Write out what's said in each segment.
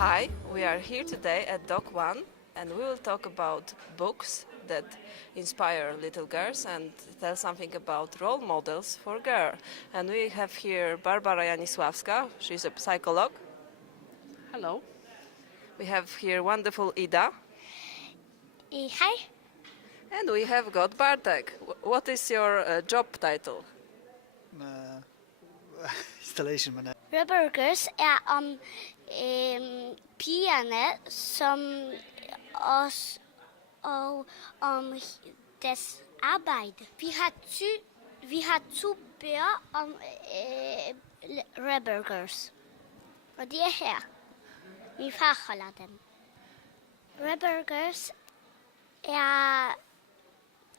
Hi, we are here today at Doc 1 and we will talk about books that inspire little girls and tell something about role models for girls. And we have here Barbara Janisławska, she's a psychologist. Hello. We have here wonderful Ida. Hi. And we have got Bartek. What is your job title? Installation manager. Rubber Girls om pigerne, som os og om deres arbejde. Vi har to bøger om Rubber Girls. Og de er her. Min far holder dem. Rubber Girls er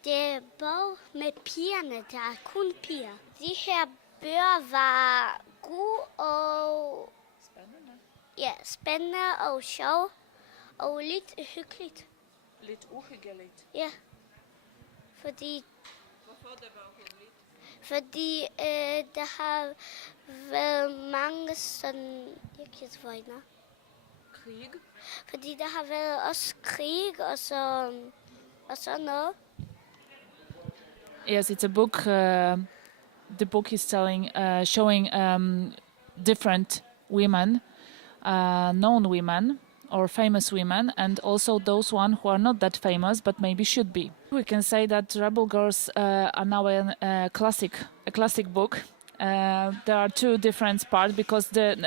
det bog med pigerne, der er kun piger. De her bøger var gode og spændende og sjov og lidt hyggeligt. Lidt uhyggeligt. Ja, fordi der har været mange sådan vojner. Krig? Fordi der har været også krig og sådan noget. Yes, it's a book. The book is showing different women, known women or famous women, and also those one who are not that famous but maybe should be. We can say that Rebel Girls are now a classic book. There are two different parts because the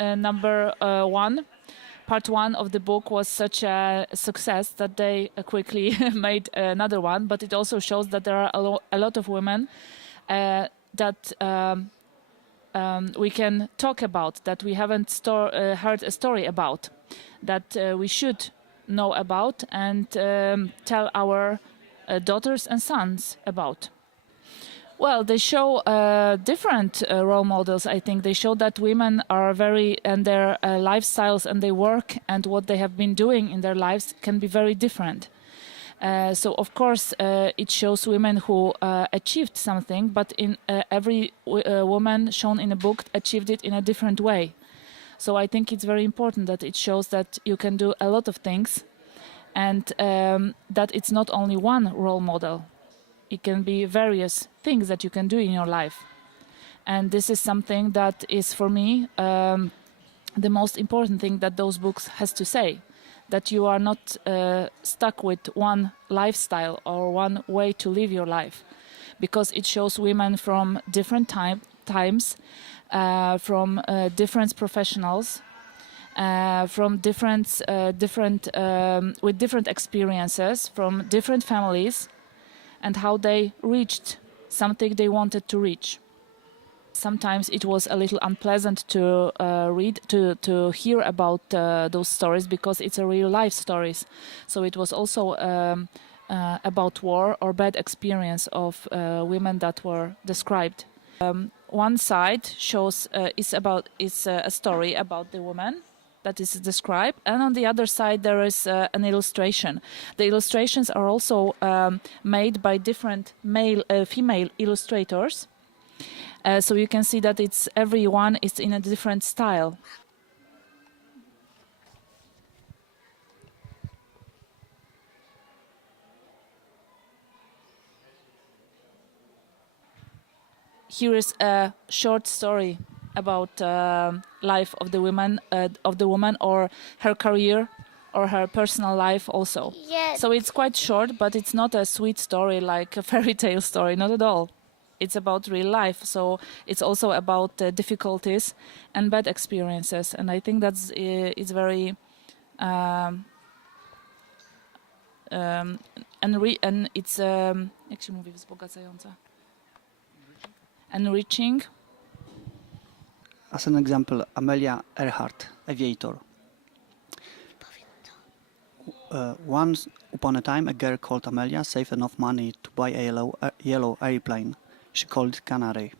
part one of the book was such a success that they quickly made another one. But it also shows that there are a lot of women that we can talk about, that we haven't heard a story about, that we should know about and tell our daughters and sons about. Well, they show different role models, I think. They show that women are and their lifestyles and their work and what they have been doing in their lives can be very different. So, of course, it shows women who achieved something, but every woman shown in a book achieved it in a different way. So I think it's very important that it shows that you can do a lot of things and that it's not only one role model. It can be various things that you can do in your life. And this is something that is, for me, the most important thing that those books has to say. That you are not stuck with one lifestyle or one way to live your life. Because it shows women from different times, from different professionals, from with different experiences, from different families, and how they reached something they wanted to reach. Sometimes it was a little unpleasant to read, to hear about those stories because it's a real life stories. So it was also about war or bad experience of women that were described. One side shows is a story about the woman that is described, and on the other side there is an illustration. The illustrations are also made by different female illustrators. So you can see that everyone is in a different style. Here is a short story about life of the woman or her career or her personal life also. Yes. So it's quite short, but it's not a sweet story like a fairy tale story, not at all. It's about real life, so it's also about difficulties and bad experiences, and I think it's very and it's jak się mówi wzbogacające? Enriching. As an example, Amelia Earhart, aviator. Once upon a time, a girl called Amelia saved enough money to buy a yellow airplane. She called it Canary.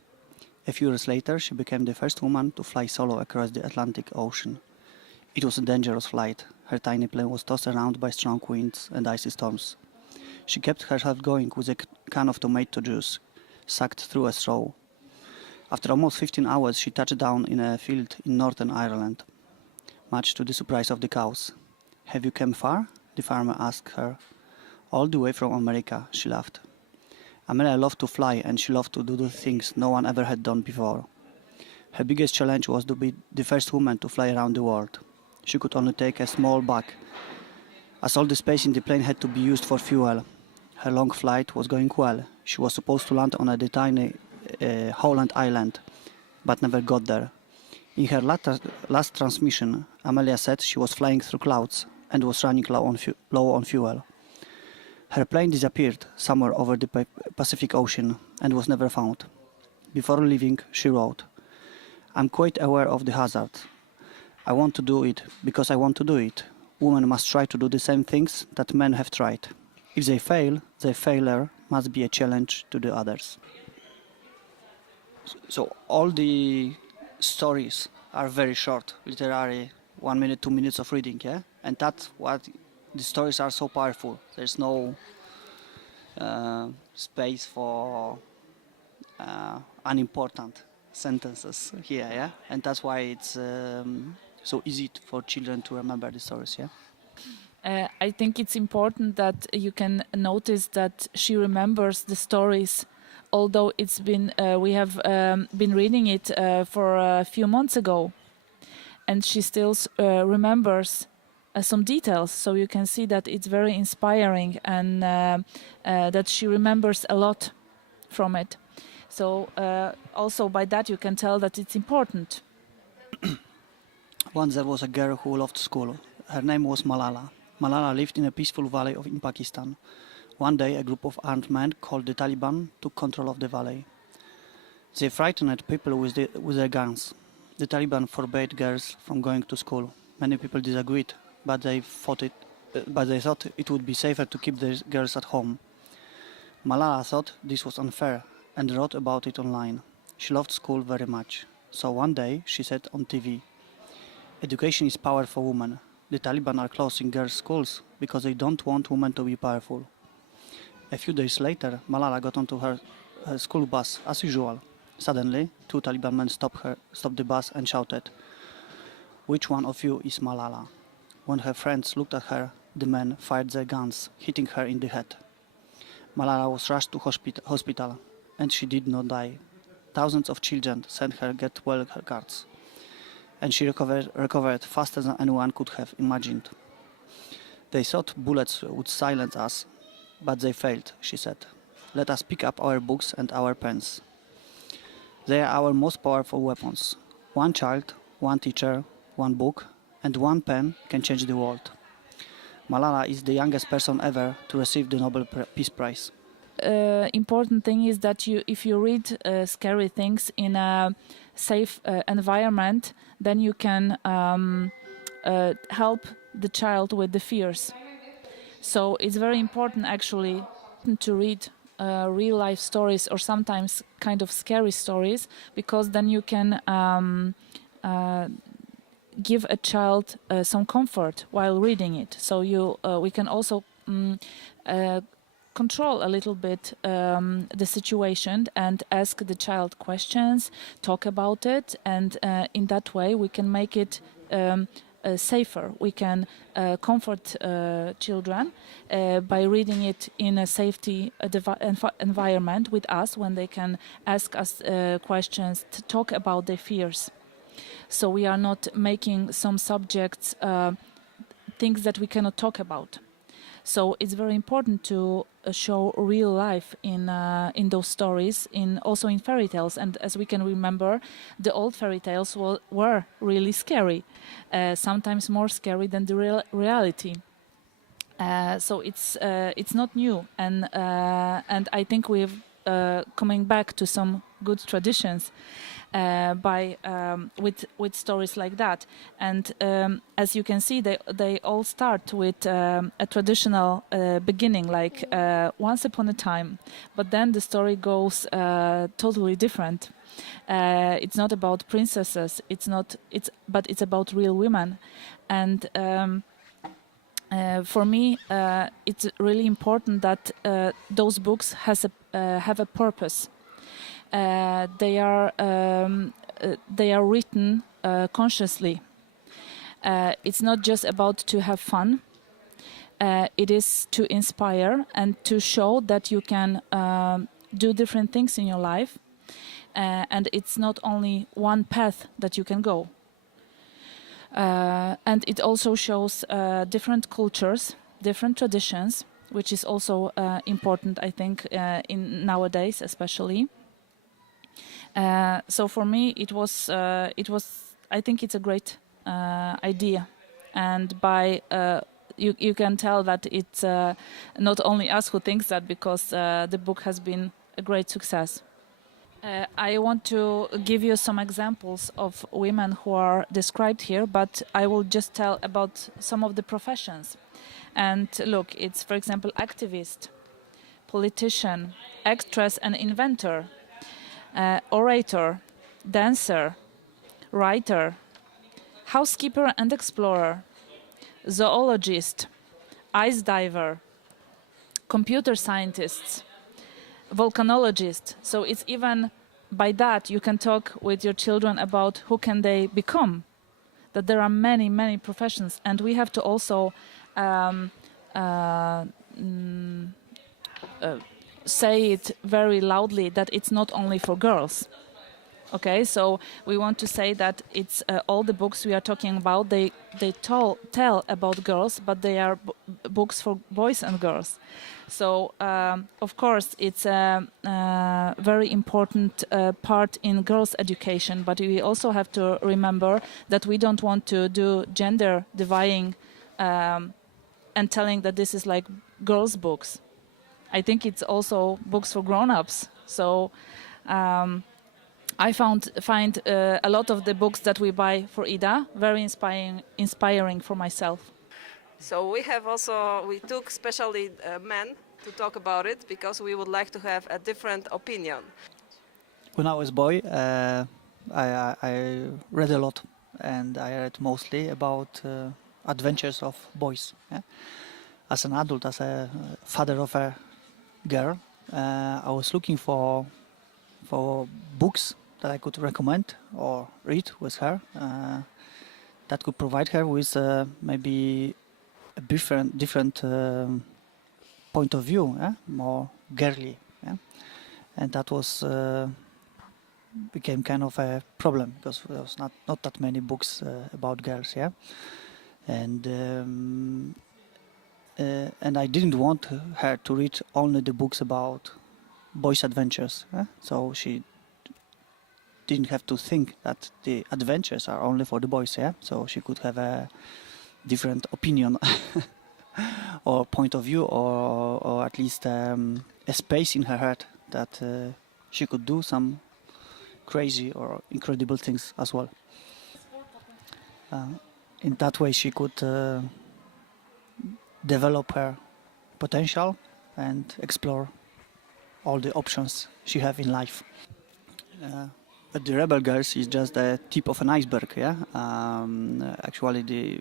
A few years later, she became the first woman to fly solo across the Atlantic Ocean. It was a dangerous flight. Her tiny plane was tossed around by strong winds and icy storms. She kept herself going with a can of tomato juice, sucked through a straw. After almost 15 hours, she touched down in a field in Northern Ireland. much to the surprise of the cows. "Have you come far?" the farmer asked her. "All the way from America," she laughed. Amelia loved to fly and she loved to do the things no one ever had done before. Her biggest challenge was to be the first woman to fly around the world. She could only take a small bag, as all the space in the plane had to be used for fuel. Her long flight was going well. She was supposed to land on the tiny Holland Island, but never got there. In her last transmission, Amelia said she was flying through clouds and was running low on fuel. Her plane disappeared somewhere over the Pacific Ocean and was never found. Before leaving, she wrote, "I'm quite aware of the hazard. I want to do it because I want to do it. Women must try to do the same things that men have tried. If they fail, their failure must be a challenge to the others." So all the stories are very short, literally 1 minute, 2 minutes of reading, yeah? And that's what the stories are so powerful. There's no space for unimportant sentences here, yeah? And that's why it's so easy for children to remember the stories, yeah? I think it's important that you can notice that she remembers the stories, although it's been we have been reading it for a few months ago, and she still remembers some details. So you can see that it's very inspiring and that she remembers a lot from it. So also by that you can tell that it's important. Once there was a girl who loved school. Her name was Malala. Malala lived in a peaceful valley in Pakistan. One day, a group of armed men called the Taliban took control of the valley. They frightened people with their guns. The Taliban forbade girls from going to school. Many people disagreed, but they thought it would be safer to keep the girls at home. Malala thought this was unfair and wrote about it online. She loved school very much. So one day, she said on TV, "Education is power for women. The Taliban are closing girls' schools because they don't want women to be powerful." A few days later, Malala got onto her school bus as usual. Suddenly, 2 Taliban men stopped the bus and shouted, "Which one of you is Malala?" When her friends looked at her, the men fired their guns, hitting her in the head. Malala was rushed to hospital, and she did not die. Thousands of children sent her get well cards, and she recovered faster than anyone could have imagined. "They thought bullets would silence us, but they failed," she said. "Let us pick up our books and our pens. They are our most powerful weapons. One child, one teacher, one book, and one pen can change the world." Malala is the youngest person ever to receive the Nobel Peace Prize. Important thing is that if you read scary things in a safe environment, then you can help the child with the fears. So it's very important actually to read real life stories or sometimes kind of scary stories, because then you can give a child some comfort while reading it. So we can also control a little bit the situation and ask the child questions, talk about it, and in that way we can make it safer. We can comfort children by reading it in a safety environment with us, when they can ask us questions, to talk about their fears. So we are not making some subjects things that we cannot talk about. So it's very important to show real life in those stories, also in fairy tales. And as we can remember, the old fairy tales were really scary, sometimes more scary than the reality. So it's not new, and I think we're coming back to some good traditions with stories like that. And as you can see, they all start with a traditional beginning, like once upon a time, but then the story goes totally different. It's not about princesses, but it's about real women. And for me, it's really important that those books have a purpose. They are written consciously. It's not just about to have fun. It is to inspire and to show that you can do different things in your life. And it's not only one path that you can go. And it also shows different cultures, different traditions, which is also important, I think, in nowadays especially. So for me, it was. I think it's a great idea, and by you can tell that it's not only us who thinks that, because the book has been a great success. I want to give you some examples of women who are described here, but I will just tell about some of the professions. And look, it's, for example, activist, politician, actress and inventor, orator, dancer, writer, housekeeper and explorer, zoologist, ice diver, computer scientists, volcanologist. So it's even by that you can talk with your children about who can they become. That there are many, many professions, and we have to also say it very loudly that it's not only for girls. Okay, so we want to say that it's all the books we are talking about. They tell about girls, but they are books for boys and girls. So of course it's a very important part in girls' education. But we also have to remember that we don't want to do gender dividing and telling that this is like girls' books. I think it's also books for grown-ups. So. I find a lot of the books that we buy for Ida very inspiring for myself. So we took especially men to talk about it because we would like to have a different opinion. When I was a boy, I read a lot, and I read mostly about adventures of boys. Yeah? As an adult, as a father of a girl, I was looking for books that I could recommend or read with her that could provide her with maybe a different point of view, more girly, and that was became kind of a problem because there was not that many books about girls, and I didn't want her to read only the books about boys' adventures, so she didn't have to think that the adventures are only for the boys, so she could have a different opinion or point of view, or at least a space in her head that she could do some crazy or incredible things as well. In that way she could develop her potential and explore all the options she have in life. But the Rebel Girls is just the tip of an iceberg, actually the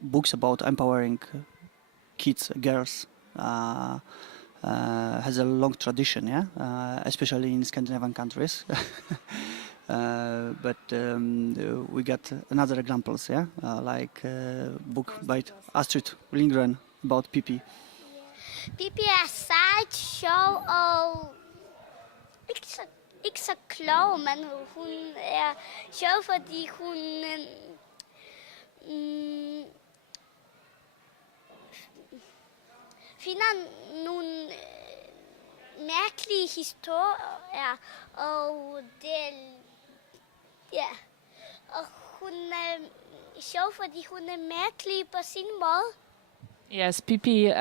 books about empowering kids, girls, has a long tradition, especially in Scandinavian countries. But we got another examples, like book by Astrid Lindgren about Pippi. Pippi er sejt, sjov og ikke så klog, men hun er sjov, fordi hun finder nogle mærkelige historier, og og hun er sjov, fordi hun er mærkelig på sin måde. Yes, Pippi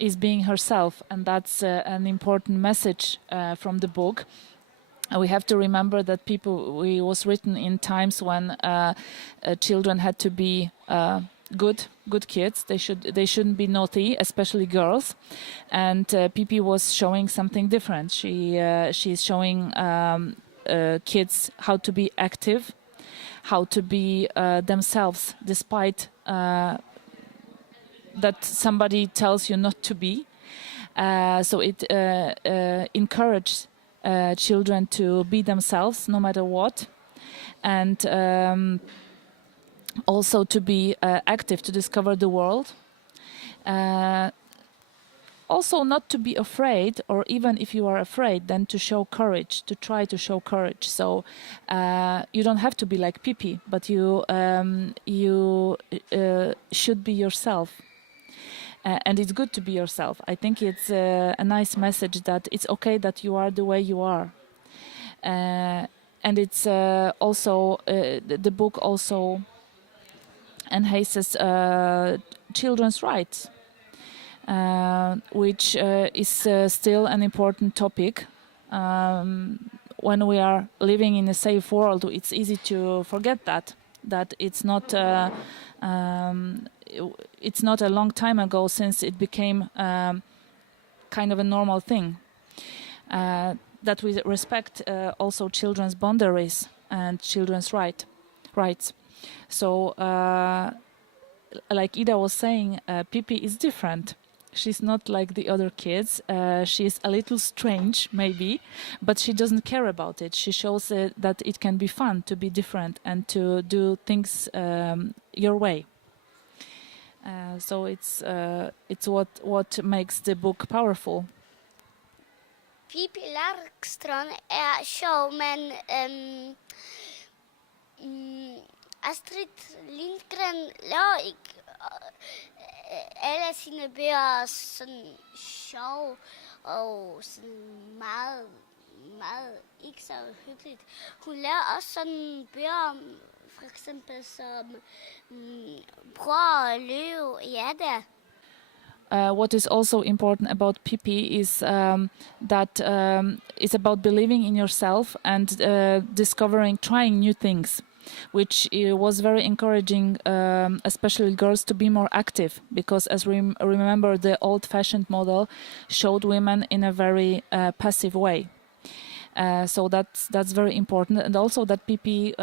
is being herself, and that's an important message from the book. We have to remember that it was written in times when children had to be good kids. They shouldn't be naughty, especially girls. And Pippi was showing something different. She's showing kids how to be active, how to be themselves, despite that somebody tells you not to be. So it encourages children to be themselves no matter what. And also to be active, to discover the world. Also not to be afraid, or even if you are afraid, then to show courage, to try to show courage. So you don't have to be like Pippi, but you should be yourself. And it's good to be yourself. I think it's a nice message that it's okay that you are the way you are. And it's also, the book also enhances children's rights. Which is still an important topic. When we are living in a safe world, it's easy to forget that it's not a long time ago since it became kind of a normal thing. That we respect also children's boundaries and children's rights. So, like Ida was saying, Pippi is different. She's not like the other kids. She's a little strange, maybe, but she doesn't care about it. She shows that it can be fun to be different and to do things your way. So it's what makes the book powerful. Pippi Langstrømpe sjov, men Astrid Lindgren laver ikke alle sine bøger sådan sjov og sådan meget, meget ikke så hyggeligt. Hun laver også sådan bøger om for eksempel som Bror og Løve, ja da. What is also important about Pippi is that it's about believing in yourself and trying new things, which was very encouraging, especially girls, to be more active, because as we remember, the old-fashioned model showed women in a very passive way. So that's very important, and also that Pippi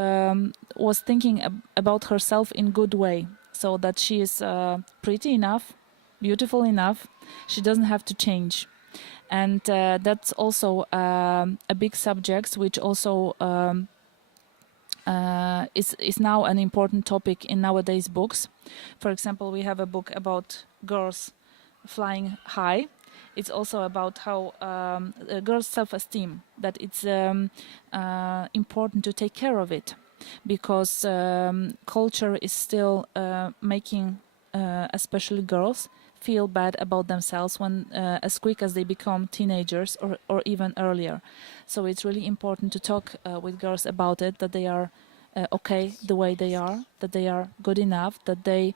was thinking about herself in good way, so that she is pretty enough, beautiful enough. She doesn't have to change, and that's also a big subject, which also is now an important topic in nowadays books. For example, we have a book about girls flying high. It's also about how girls' self-esteem, that it's important to take care of it, because culture is still making especially girls feel bad about themselves when as quick as they become teenagers or even earlier. So it's really important to talk with girls about it, that they are okay the way they are, that they are good enough, that they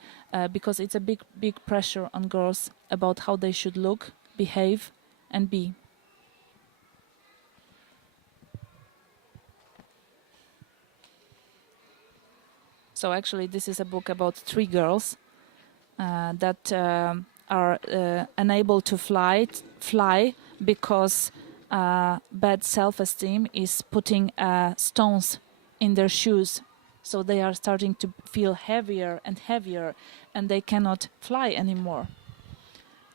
because it's a big pressure on girls about how they should look, behave and be. So actually this is a book about 3 girls that are unable to fly because bad self-esteem is putting stones in their shoes. So they are starting to feel heavier and heavier, and they cannot fly anymore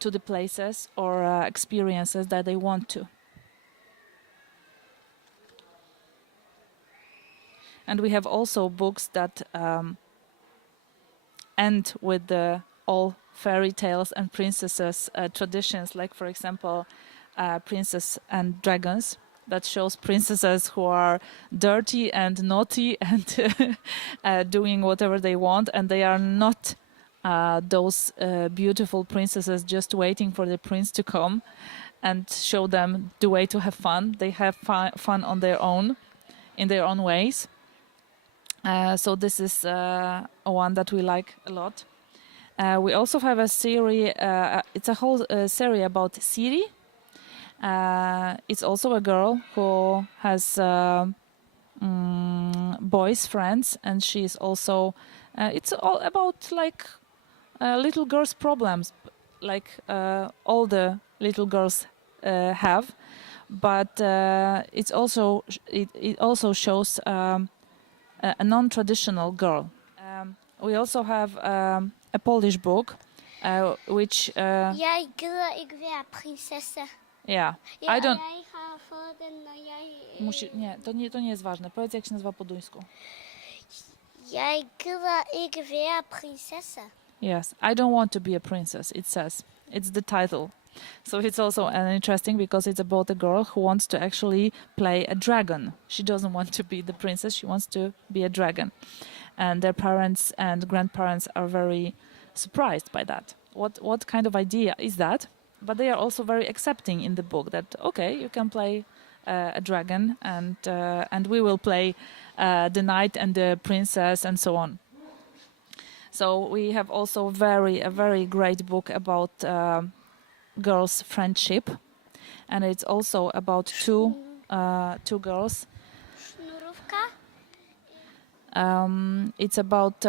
to the places or experiences that they want to. And we have also books that end with the all fairy tales and princesses traditions, like for example Princess and Dragons, that shows princesses who are dirty and naughty and doing whatever they want, and they are not those beautiful princesses just waiting for the prince to come and show them the way to have fun. They have fun on their own, in their own ways. So this is one that we like a lot. We also have a series, it's a whole series about Siri. It's also a girl who has boys friends, and she's also, it's all about like little girls' problems, like all the little girls have, but it also shows a non-traditional girl. We also have a Polish book, which... Jeg gider ikke være prinsesse. Yeah, Ja, I don't... Jeg har fået den, når jeg... To nie jest ważne. Powiedz, jak się nazywa po duńsku. Jeg gider ikke være prinsesse. Yes, I don't want to be a princess, it says. It's the title. So it's also interesting because it's about a girl who wants to actually play a dragon. She doesn't want to be the princess, she wants to be a dragon. And their parents and grandparents are very surprised by that. What kind of idea is that? But they are also very accepting in the book that, okay, you can play a dragon and we will play the knight and the princess and so on. So we have also a very great book about girls' friendship, and it's also about two girls. Snorufka. It's about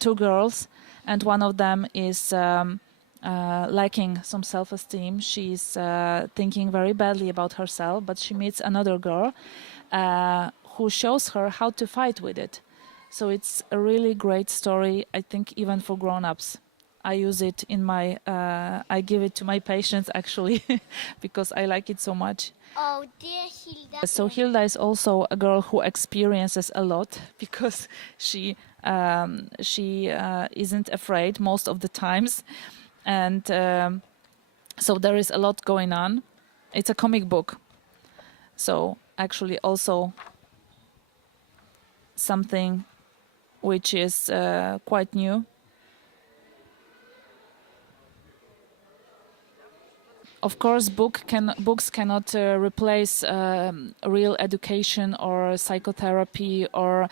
two girls, and one of them is lacking some self-esteem. She's thinking very badly about herself, but she meets another girl who shows her how to fight with it. So it's a really great story, I think, even for grown-ups. I use it in my, I give it to my patients actually, because I like it so much. Og det er Hilda. So Hilda is also a girl who experiences a lot because she isn't afraid most of the times, and so there is a lot going on. It's a comic book, so actually also something which is quite new. Of course, books cannot replace real education or psychotherapy or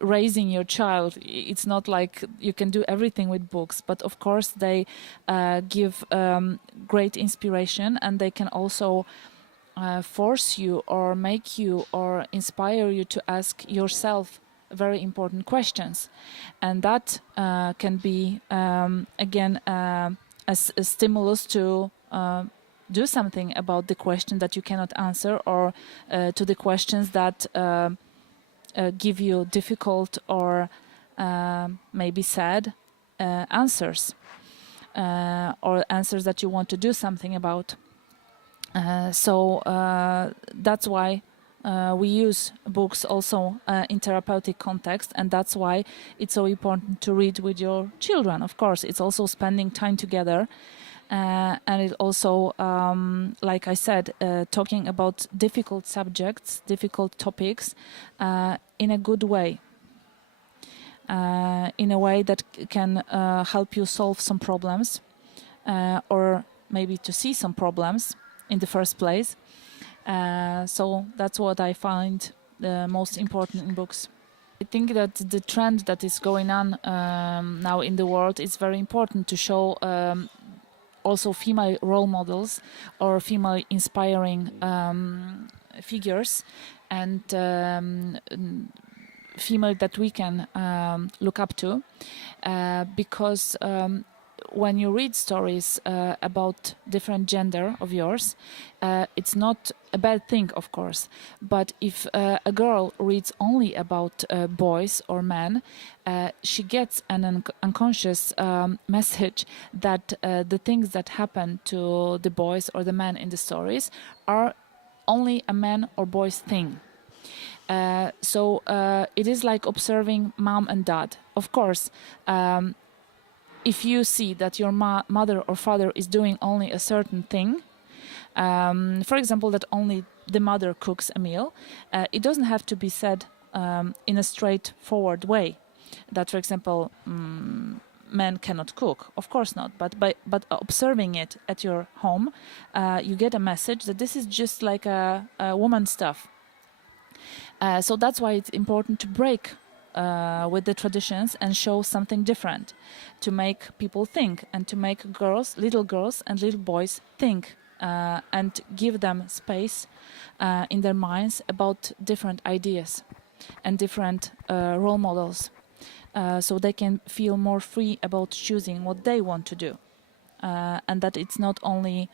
raising your child. It's not like you can do everything with books, but of course they give great inspiration, and they can also force you or make you or inspire you to ask yourself very important questions, and that can be again a stimulus to do something about the question that you cannot answer, or to the questions that give you difficult or maybe sad answers, or answers that you want to do something about. So that's why we use books also in therapeutic context, and that's why it's so important to read with your children. Of course, it's also spending time together, and it also, like I said, talking about difficult subjects, difficult topics, in a good way, in a way that can help you solve some problems, or maybe to see some problems in the first place. So that's what I find the most important in books. I think that the trend that is going on now in the world is very important to show also female role models or female inspiring figures, and female that we can look up to, because when you read stories about different gender of yours, it's not a bad thing, of course. But if a girl reads only about boys or men, she gets an unconscious message that the things that happen to the boys or the men in the stories are only a man or boy's thing. So it is like observing mom and dad. Of course, if you see that your mother or father is doing only a certain thing, for example, that only the mother cooks a meal, it doesn't have to be said in a straightforward way. That, for example, men cannot cook. Of course not. But observing it at your home, you get a message that this is just like a woman stuff. So that's why it's important to break with the traditions and show something different, to make people think, and to make little girls and little boys think, and give them space in their minds about different ideas and different role models, so they can feel more free about choosing what they want to do, and that it's not only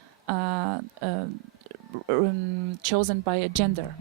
chosen by a gender.